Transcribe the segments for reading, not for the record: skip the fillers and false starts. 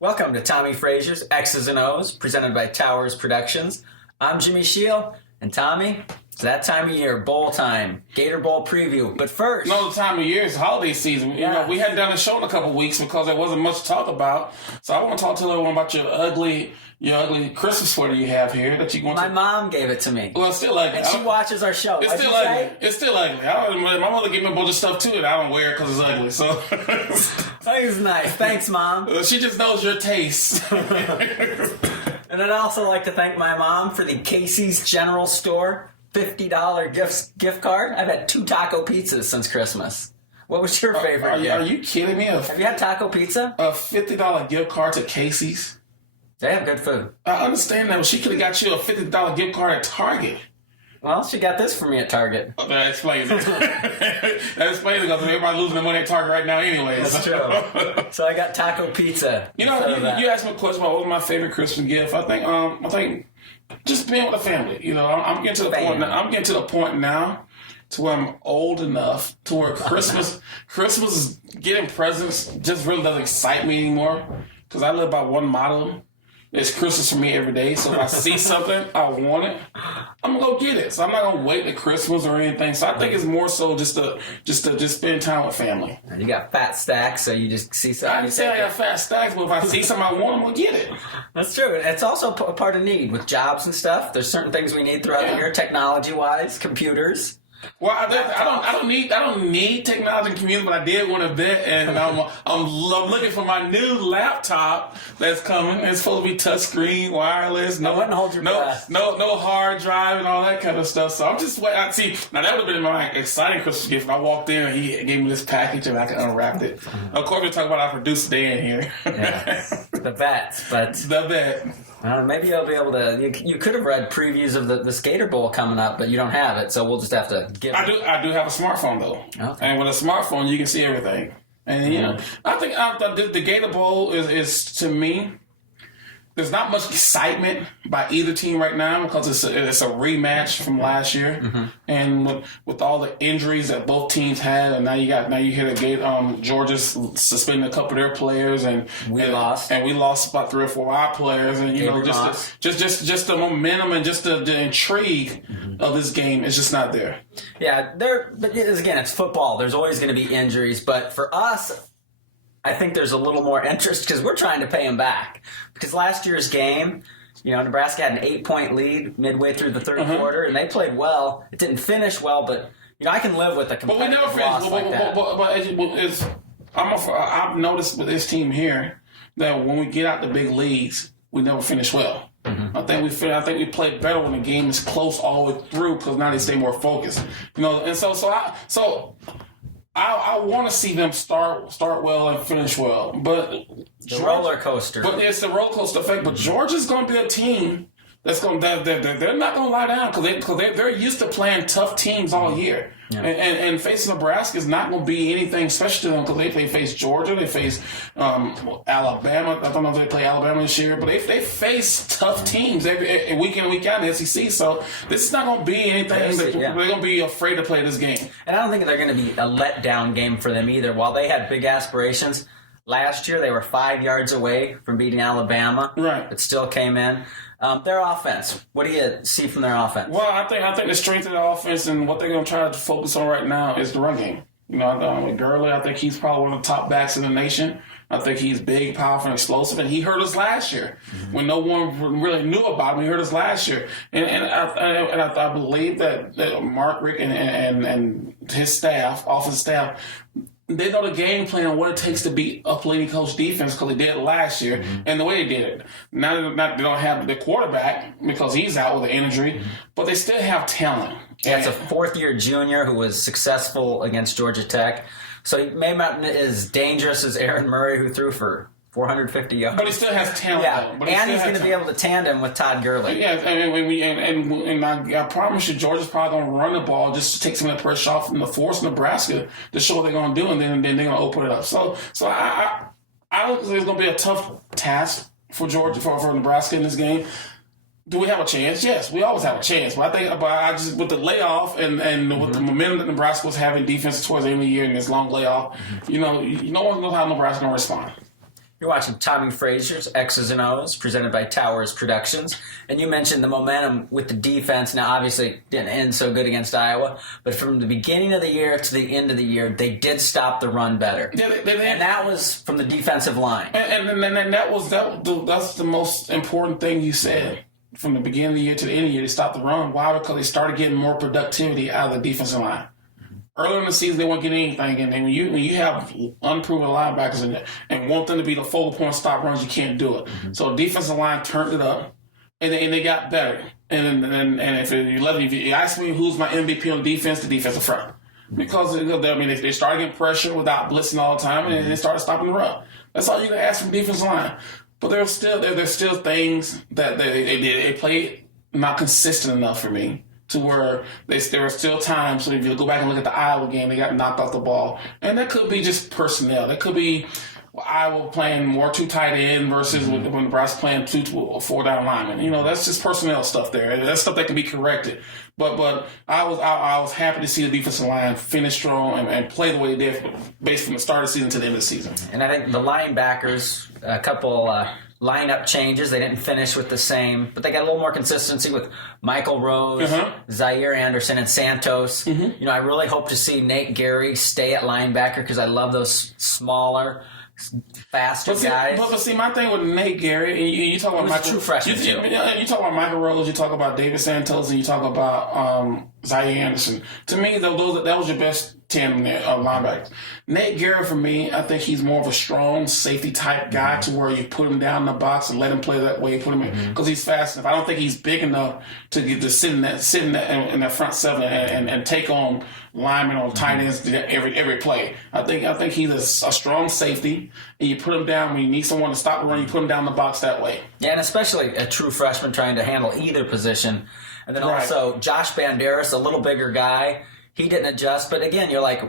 Welcome to Tommie Frazier's X's and Os, presented by Towers Productions. I'm Jimmy Shield, and Tommy, it's that time of year, bowl time, Gator Bowl Preview. But first... No, the time of year is holiday season. Yeah. You know, we hadn't done a show in a couple of weeks because there wasn't much to talk about. So I want to talk to everyone about your ugly Christmas sweater you have here that you want My to... mom gave it to me. Well, it's still ugly. And she watches our show. It's What'd still you ugly. say? It's still ugly. My mother gave me a bunch of stuff too, and I don't wear it because it's ugly. So Thanks, nice. Thanks, Mom. she just knows your taste. And I'd also like to thank my mom for the Casey's General Store $50 gift card. I've had 2 taco pizzas since Christmas. What was your favorite gift? Are you kidding me? Have you had taco pizza? A $50 gift card to Casey's? They have good food. I understand that, but she could have got you a $50 gift card at Target. Well, she got this for me at Target. That explains it. That explains it because everybody's losing their money at Target right now anyways. That's true. So I got taco pizza. You know, you asked me a question about what was my favorite Christmas gift. I think just being with the family. You know, I'm getting to the point now. I'm getting to the point now to where I'm old enough to where Christmas is getting presents just really doesn't excite me anymore because I live by one motto. It's Christmas for me every day, so if I see something, I want it, I'm gonna go get it. So I'm not gonna wait at Christmas or anything. So I think it's more so just to spend time with family. And you got fat stacks, so you just see something. I didn't say I got fat stacks, but if I see something I want, I'm gonna get it. That's true. It's also a part of need with jobs and stuff. There's certain things we need throughout the year, technology-wise, computers. Well, I don't need technology and community, but I did want a bit, and I'm looking for my new laptop that's coming. It's supposed to be touchscreen, wireless, I wouldn't hold your breath. no hard drive and all that kind of stuff. So I'm just waiting. See, now that would have been my exciting Christmas gift. I walked in and he gave me this package and I could unwrap it. Of course, we're talking about our producer Dan here. Yeah. The vets, but the vet. Maybe you'll be able to. You could have read previews of the Gator Bowl coming up, but you don't have it, so we'll just have to give. I do have a smartphone though, okay. And with a smartphone you can see everything. And you know, I think the Gator Bowl is to me. There's not much excitement by either team right now because it's a rematch from last year, and with all the injuries that both teams had, and now you hear the Georgia's suspending a couple of their players, and we lost about 3 or 4 of our players, and you know just the momentum and just the intrigue of this game is just not there. Yeah, but again, it's football. There's always going to be injuries, but for us, I think there's a little more interest because we're trying to pay them back. Because last year's game, you know, Nebraska had an 8-point lead midway through the third quarter, and they played well. It didn't finish well, but you know, I can live with a competitive loss like that. But I've noticed with this team here that when we get out the big leads, we never finish well. I think we play better when the game is close all the way through because now they stay more focused. You know, and I want to see them start well and finish well, but the roller coaster. But it's the roller coaster effect. But Georgia's going to be a team that's going they're not going to lie down because they're used to playing tough teams all year. Yeah. And facing Nebraska is not going to be anything special to them because they face Georgia, they face Alabama. I don't know if they play Alabama this year, but they face tough teams every week in and week out in the SEC. So this is not going to be anything they're going to be afraid to play this game. And I don't think they're going to be a letdown game for them either. While they had big aspirations, last year they were 5 yards away from beating Alabama. Right. It still came in. Their offense. What do you see from their offense? Well, I think the strength of the offense and what they're going to try to focus on right now is the run game. You know, with Gurley, I think he's probably one of the top backs in the nation. I think he's big, powerful, and explosive, and he hurt us last year when no one really knew about him. He hurt us last year, and I believe that Mark Rick and his staff, offensive staff, they know the game plan and what it takes to beat a plenty coach defense because they did it last year and the way they did it. Now they don't have the quarterback because he's out with an injury, but they still have talent. Yeah, it's a fourth-year junior who was successful against Georgia Tech. So he may not be as dangerous as Aaron Murray, who threw for 450 yards. But he still has talent. Yeah, but and he's going to be able to tandem with Todd Gurley. Yeah, and I promise you, Georgia's probably going to run the ball just to take some of the pressure off and to force Nebraska to show what they're going to do, and then they're going to open it up. So I don't think it's going to be a tough task for Georgia, for Nebraska in this game. Do we have a chance? Yes, we always have a chance. But I just with the layoff and with the momentum that Nebraska was having defense towards the end of the year and this long layoff, no one knows how Nebraska's going to respond. You're watching Tommie Frazier's X's and Os, presented by Towers Productions. And you mentioned the momentum with the defense. Now, obviously, it didn't end so good against Iowa, but from the beginning of the year to the end of the year, they did stop the run better. Yeah, and that was from the defensive line. And that's the most important thing you said. From the beginning of the year to the end of the year, they stopped the run. Why? Because they started getting more productivity out of the defensive line. Earlier in the season, they weren't getting anything, and then when you have unproven linebackers in there and want them to be the focal point stop runs, you can't do it. Mm-hmm. So defensive line turned it up, and they got better. And if you ask me who's my MVP on defense, the defensive front, because they started getting pressure without blitzing all the time, and they started stopping the run. That's all you can ask from defensive line. But there's still things that they play not consistent enough for me. To where there are still times, so if you go back and look at the Iowa game, they got knocked off the ball. And that could be just personnel. That could be Iowa playing more two tight end versus when Nebraska playing 2 or 4 down linemen. That's just personnel stuff there. That's stuff that can be corrected. But I was happy to see the defensive line finish strong and play the way they did based from the start of the season to the end of the season. And I think the linebackers, a couple lineup changes. They didn't finish with the same, but they got a little more consistency with Michael Rose, Zaire Anderson, and Santos. Mm-hmm. I really hope to see Nate Gary stay at linebacker because I love those smaller, faster guys. But see, my thing with Nate Gary, you talk about Michael, true freshman too. You talk about Michael Rose, you talk about David Santos, and you talk about Zaire Anderson. To me, that was your best tandem of linebackers. Nate Gary, for me, I think he's more of a strong safety type guy to where you put him down in the box and let him play that way. You put him in because he's fast enough. I don't think he's big enough to sit in that front seven and take on linemen or tight ends every play. I think he's a strong safety, and you put him down when you need someone to stop the run. You put him down the box that way. Yeah, and especially a true freshman trying to handle either position, and then also Josh Banderas, a little bigger guy. He didn't adjust, but again, you're like,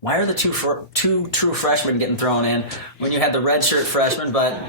why are the two true freshmen getting thrown in when you had the redshirt freshman? But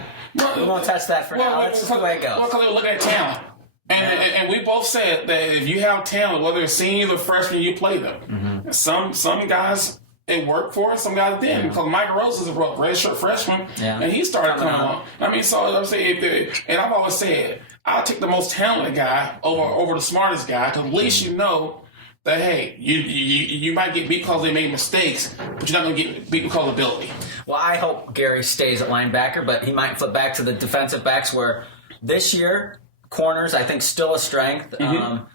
we won't touch that for now. That's just the way it goes. Well, because they were looking at talent. And we both said that if you have talent, whether it's senior or freshman, you play them. Mm-hmm. Some guys, it worked for us, some guys didn't. Because Mike Rose is a redshirt freshman, and he started coming on. So I'm saying, and I've always said, I'll take the most talented guy over the smartest guy, because at least you know that, hey, you might get beat because they made mistakes, but you're not going to get beat because of ability. Well, I hope Gary stays at linebacker, but he might flip back to the defensive backs where this year, corners, I think, still a strength. Mm-hmm.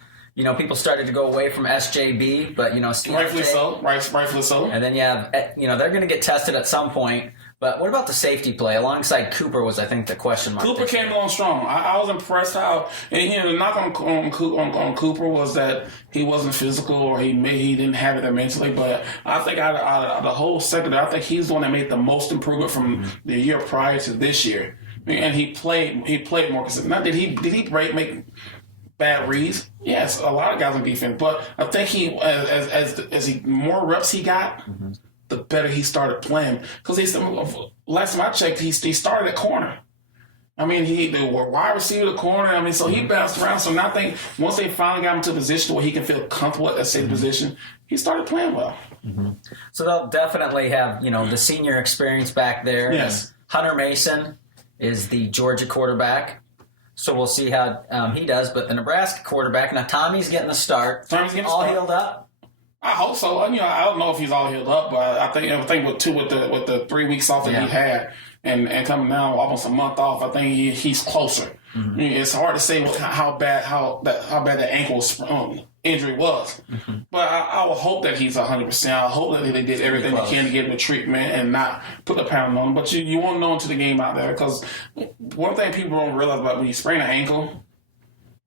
People started to go away from SJB, but, rightfully so. And then you have, they're going to get tested at some point. But what about the safety play? Alongside Cooper was, I think, the question mark. Cooper came along strong. I was impressed how, and the knock on Cooper was that he wasn't physical or he didn't have it there mentally. But I think out of the whole secondary, I think he's the one that made the most improvement from the year prior to this year. And he played more consistent. Now, did he make bad reads? Yes, a lot of guys on defense. But I think he, as he more reps he got, the better he started playing. Because last time I checked, he started at corner. He were wide receiver to corner. So he bounced around. So now I think once they finally got him to a position where he can feel comfortable at that same position, he started playing well. Mm-hmm. So they'll definitely have, the senior experience back there. Yes. Hunter Mason is the Georgia quarterback. So we'll see how he does. But the Nebraska quarterback, now Tommie's getting the start. All healed up. I hope so. I don't know if he's all healed up, but I think with the 3 weeks off that he had and coming now almost a month off, I think he's closer. Mm-hmm. It's hard to say how bad that ankle injury was, but I will hope that he's 100%. I hope that they did everything they can to get him the treatment and not put the pound on him. But you won't know until the game out there, because one thing people don't realize about when you sprain an ankle,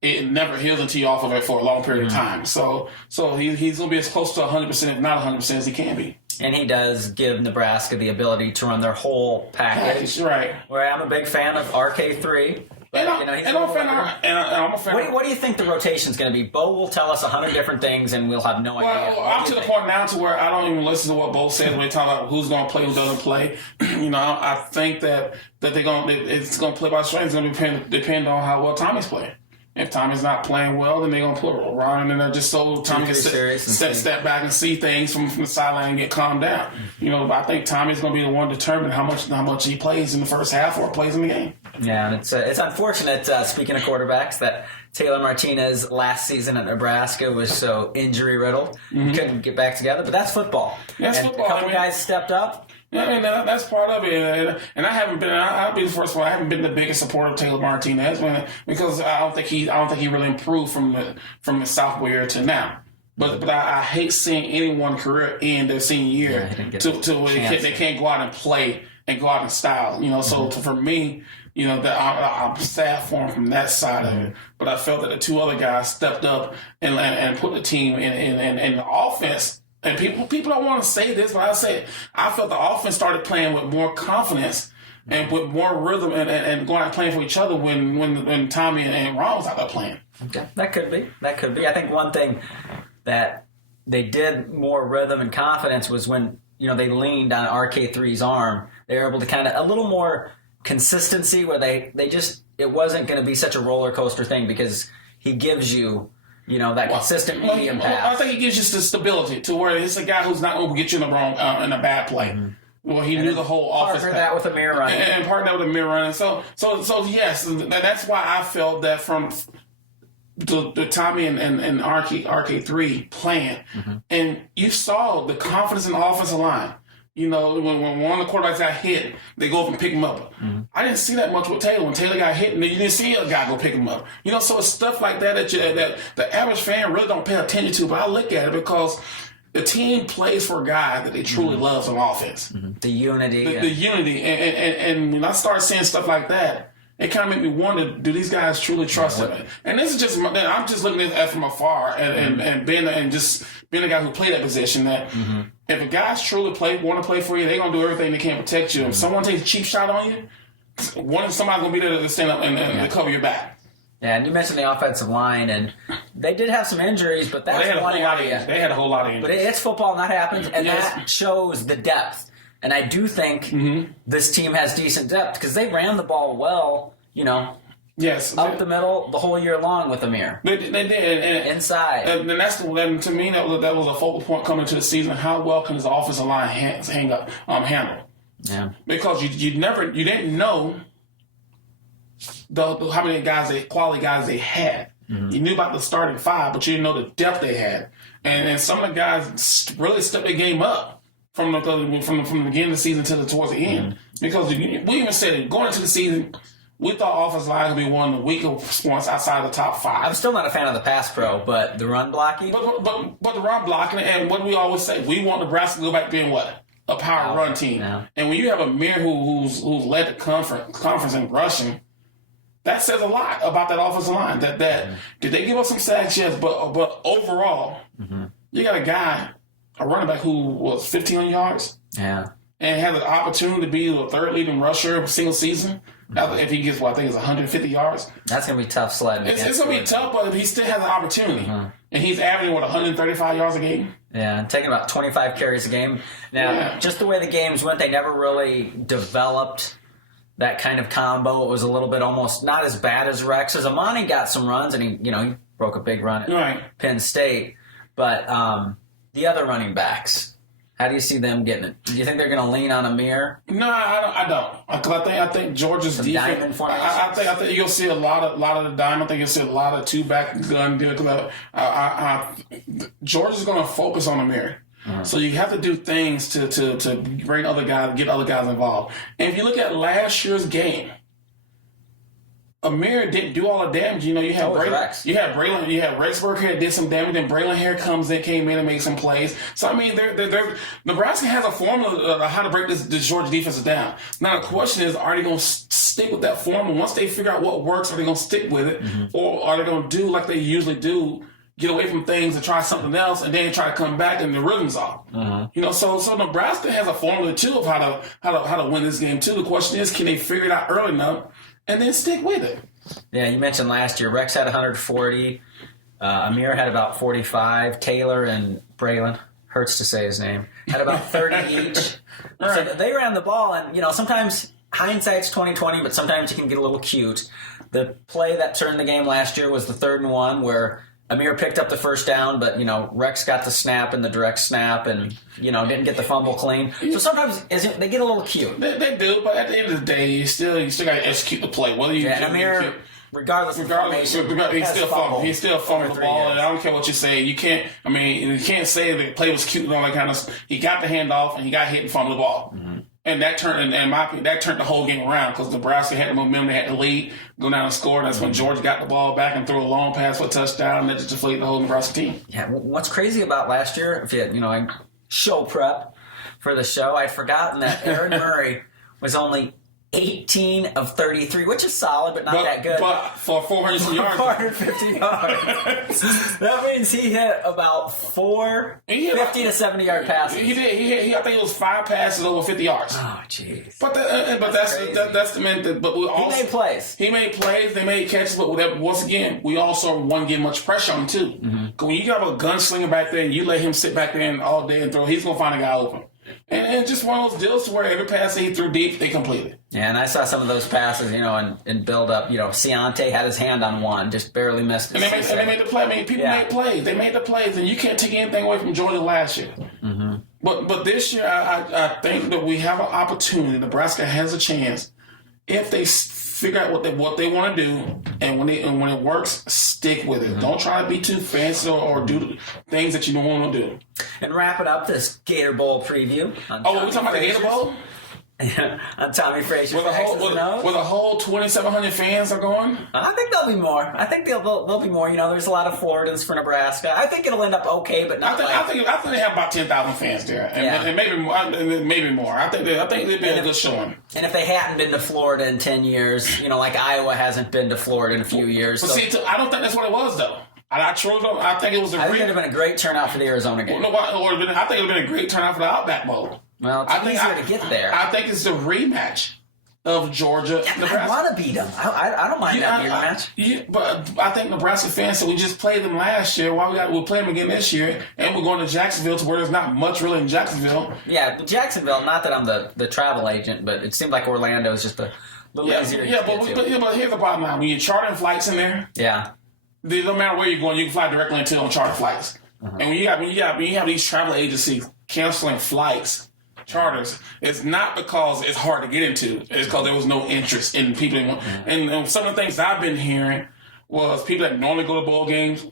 it never heals until you're off of it for a long period of time. So he's going to be as close to 100%, if not 100%, as he can be. And he does give Nebraska the ability to run their whole package. Right. Where I'm a big fan of RK3. But, I'm a fan. What do you think the rotation's going to be? Bo will tell us 100 different things, and we'll have no idea. Well, I'm to the point now to where I don't even listen to what Bo says when they talk about who's going to play, who doesn't play. I think that it's going to play by strength. It's going to depend on how well Tommie's playing. If Tommie's not playing well, then they're going to put Ron in there just so Tommie can step back and see things from the sideline and get calmed down. But I think Tommie's going to be the one to determine how much he plays in the first half or plays in the game. Yeah, and it's unfortunate, speaking of quarterbacks, that Taylor Martinez last season at Nebraska was so injury-riddled. Couldn't get back together, but that's football. That's football. A couple guys stepped up. Yeah, I mean, that's part of it. And I haven't been, I'll be the first one, I haven't been the biggest supporter of Taylor Martinez because I don't think he really improved from his sophomore year to now. But I hate seeing anyone career end their senior year to where they can't go out and play and go out in style. So for me, I'm sad for him from that side of it. But I felt that the two other guys stepped up and put the team in the offense. And people don't want to say this, but I felt the offense started playing with more confidence and with more rhythm and going out playing for each other when Tommie and Ron was out there playing. Okay, that could be. I think one thing that they did more rhythm and confidence was when they leaned on RK3's arm. They were able to kind of a little more consistency where they just it wasn't going to be such a roller coaster thing because he gives you. That consistent medium pass. I think he gives you the stability to where it's a guy who's not going to get you in the wrong in a bad play. Well, he knew the whole offense. Partner that with a mirror running. And partner that with a mirror running. So yes, that's why I felt that from the Tommie and RK3 playing, and you saw the confidence in the offensive line. When one of the quarterbacks got hit, they go up and pick him up. I didn't see that much with Taylor. When Taylor got hit, you didn't see a guy go pick him up. So it's stuff like that that the average fan really don't pay attention to. But I look at it because the team plays for a guy that they truly love on offense. The unity. The unity. And when I start seeing stuff like that, it kind of made me wonder, do these guys truly trust him? And this is just, I'm just looking at it from afar and being a guy who played that position that if a guy's truly want to play for you, they're going to do everything they can to protect you. If someone takes a cheap shot on you, somebody's going to be there to stand up and to cover your back. Yeah, and you mentioned the offensive line, and they did have some injuries, but that's one area. They had a whole lot of injuries. But it's football, and that happens, and that shows the depth. And I do think this team has decent depth because they ran the ball well, Yes, up the middle the whole year long with Amir. They did, and inside. And to me that was a focal point coming into the season. How well can his offensive line handle? Yeah, because you didn't know how many quality guys they had. You knew about the starting five, but you didn't know the depth they had. And some of the guys really stepped their game up from the beginning of the season towards the end. Because we even said it, going into the season, we thought offensive line would be one of the weaker points outside of the top five. I'm still not a fan of the pass pro, but the run blocking. But the run blocking, and what we always say, we want Nebraska to go back to being what? A power run team. Yeah. And when you have Amir who's led the conference in rushing, that says a lot about that offensive line. That did they give us some sacks? Yes, but overall, you got a running back who was 1,500 yards. Yeah. And had the opportunity to be the third leading rusher of a single season. If he gets, I think it's 150 yards. That's going to be tough sledding. It's going to be tough, but he still has an opportunity. And he's averaging, 135 yards a game? Yeah, taking about 25 carries a game. Now, just the way the games went, they never really developed that kind of combo. It was a little bit almost not as bad as Rex. As Amani got some runs, and he broke a big run at Penn State. But the other running backs, how do you see them getting it? Do you think they're going to lean on Amir? No, I don't. I think Georgia's defense. Diamond formation. I think you'll see a lot of the diamond. I think you'll see a lot of two-back gun deal. Georgia's going to focus on Amir. So you have to do things to bring other guys, get other guys involved. And if you look at last year's game, Amir didn't do all the damage. You had Braylon. You had Rexburg here did some damage. Then Braylon here came in and made some plays. So I mean, Nebraska has a formula of how to break this Georgia defense down. Now the question is, are they going to stick with that formula? Once they figure out what works, are they going to stick with it, or are they going to do like they usually do? Get away from things and try something else, and then try to come back, and the rhythm's off. So Nebraska has a formula too of how to win this game too. The question is, can they figure it out early enough and then stick with it? Yeah, you mentioned last year Rex had 140, Amir had about 45, Taylor and Braylon, hurts to say his name, had about 30 each. So they ran the ball, and sometimes hindsight's 20/20, but sometimes you can get a little cute. the play that turned the game last year was the 3rd and 1 where Amir picked up the first down, but, Rex got the snap and the direct snap and, didn't get the fumble clean. So sometimes they get a little cute. They do, but at the end of the day, you still got to execute the play. Whether you and Amir, regardless, he still fumbled the ball, and I don't care what you say. You can't say the play was cute and all that kind of stuff. He got the handoff, and he got hit and fumbled the ball. Mm-hmm. And that turned, that turned the whole game around because Nebraska had the momentum, they had the lead, go down and score. And that's when Georgia got the ball back and threw a long pass for a touchdown, and that just deflated the whole Nebraska team. Yeah, what's crazy about last year, if I show prep for the show, I'd forgotten that Aaron Murray was only 18 of 33, which is solid, but not that good. But for 450 yards. 450 yards. That means he hit about 50 to 70-yard passes. He did. I think it was 5 passes over 50 yards. Oh, jeez. But that's the man. But we also, he made plays. He made plays. They made catches. But once again, we also won't get much pressure on him too. Because when you got a gunslinger back there and you let him sit back there all day and throw, he's gonna find a guy open. And just one of those deals where every pass that he threw deep, they completed. Yeah, and I saw some of those passes, in build up. Ciante had his hand on one, just barely missed it. And they made the play. People made plays. They made the plays, and you can't take anything away from Georgia last year. Mm-hmm. But this year, I think that we have an opportunity. Nebraska has a chance if they figure out what they want to do, and when it works, stick with it. Mm-hmm. Don't try to be too fancy or do things that you don't want to do. And wrapping up this Gator Bowl preview. We're talking about the Gator Bowl? On Tommie Frazier Xs Os. Where the whole 2,700 fans are going? I think there'll be more. I think there'll be more. There's a lot of Floridans for Nebraska. I think it'll end up okay, but not I think they have about 10,000 fans there, and maybe more. I think they'd be a good showing. And if they hadn't been to Florida in 10 years, like Iowa hasn't been to Florida in a few years. But see, I don't think that's what it was, though. I truly don't. I think it was I think it would have been a great turnout for the Arizona game. I think it would have been a great turnout for the Outback Bowl. Well, it's easier to get there. I think it's the rematch of Georgia. Nebraska. I want to beat them. I don't mind that rematch. But I think Nebraska fans said we just played them last year. We'll play them again this year, and we're going to Jacksonville to where there's not much really in Jacksonville. Yeah, Jacksonville. Not that I'm the travel agent, but it seemed like Orlando is just a little easier. But here's the bottom line: when you're chartering flights in there, it don't matter where you're going, you can fly directly into on charter flights. Uh-huh. And when you have these travel agencies canceling flights. Charters. It's not because it's hard to get into. It's because there was no interest in people. And some of the things I've been hearing was people that normally go to bowl games.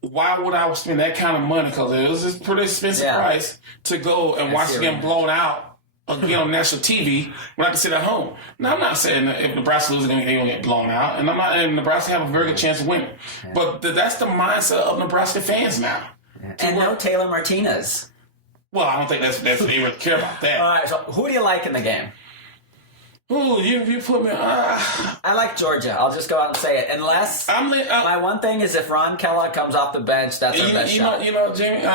Why would I spend that kind of money? Because it was a pretty expensive price to go and watch the game blown out again on national TV when I can sit at home. Now I'm not saying that if Nebraska loses, they're going to get blown out, and Nebraska have a very good chance of winning. Yeah. But that's the mindset of Nebraska fans now. Yeah. And no Taylor Martinez. Well, I don't think they really care about that. All right, so who do you like in the game? Ooh, you put me. I like Georgia. I'll just go out and say it. Unless my one thing is if Ron Kellogg comes off the bench, that's our best shot. Jamie,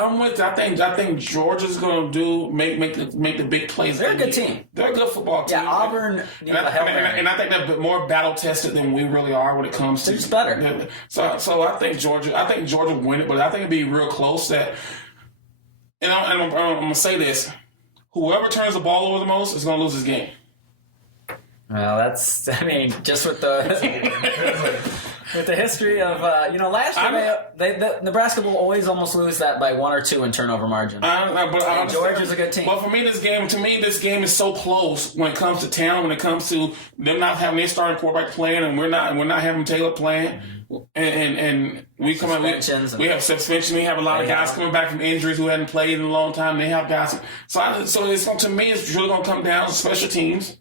I'm with you. I think Georgia's going to make the big plays. They're a good team. They're a good football team. Yeah, Auburn. And I think they're more battle tested than we really are when it comes to. It's better. So I think Georgia will win it, but I think it'll be real close. And I'm going to say this: whoever turns the ball over the most is going to lose this game. Well, just with the with the history of last year, Nebraska will always almost lose that by 1 or 2 in turnover margin. But Georgia's a good team. But for me, this game is so close when it comes to talent, when it comes to them not having their starting quarterback playing, and we're not having Taylor playing, and we come out. We have suspension. We have a lot of guys coming back from injuries who hadn't played in a long time. They have guys. So to me, it's really going to come down to special teams.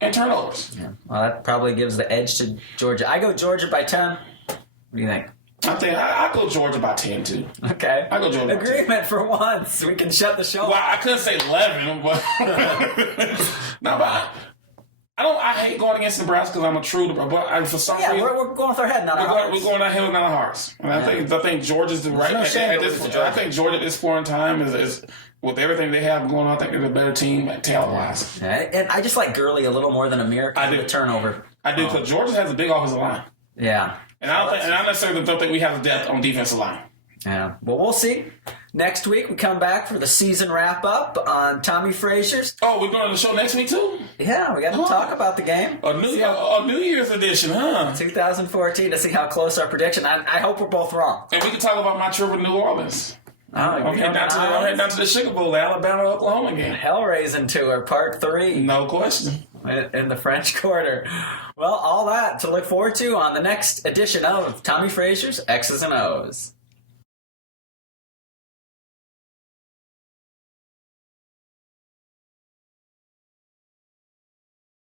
And turnovers. Yeah. Well, that probably gives the edge to Georgia. I go Georgia by 10. What do you think? I go Georgia by 10 too. Okay. I go Georgia. Agreement for once. We can shut the show. Well, I couldn't say 11, but no, but I hate going against Nebraska because I'm a true. But for some reason, we're going with our head, not our hearts. We're going our head, not our hearts. And I think Georgia's the right. I think Georgia at this point in time is with everything they have going on. I think they're the better team talent-wise. Yeah. And I just like Gurley a little more than Amir. I do. The turnover. I do, because Georgia has a big offensive line. Yeah. And I necessarily don't think we have the depth on defensive line. Yeah. Well, we'll see. Next week, we come back for the season wrap-up on Tommie Frazier's. Oh, we're doing the show next week, too? Yeah, we got to talk about the game. A New Year's edition, huh? 2014 to see how close our prediction. I hope we're both wrong. And we can talk about my trip to New Orleans. I'm heading down to the Sugar Bowl, the Alabama-Oklahoma game. Hell-raising tour, part 3. No question. In the French Quarter. Well, all that to look forward to on the next edition of Tommie Frazier's X's and O's.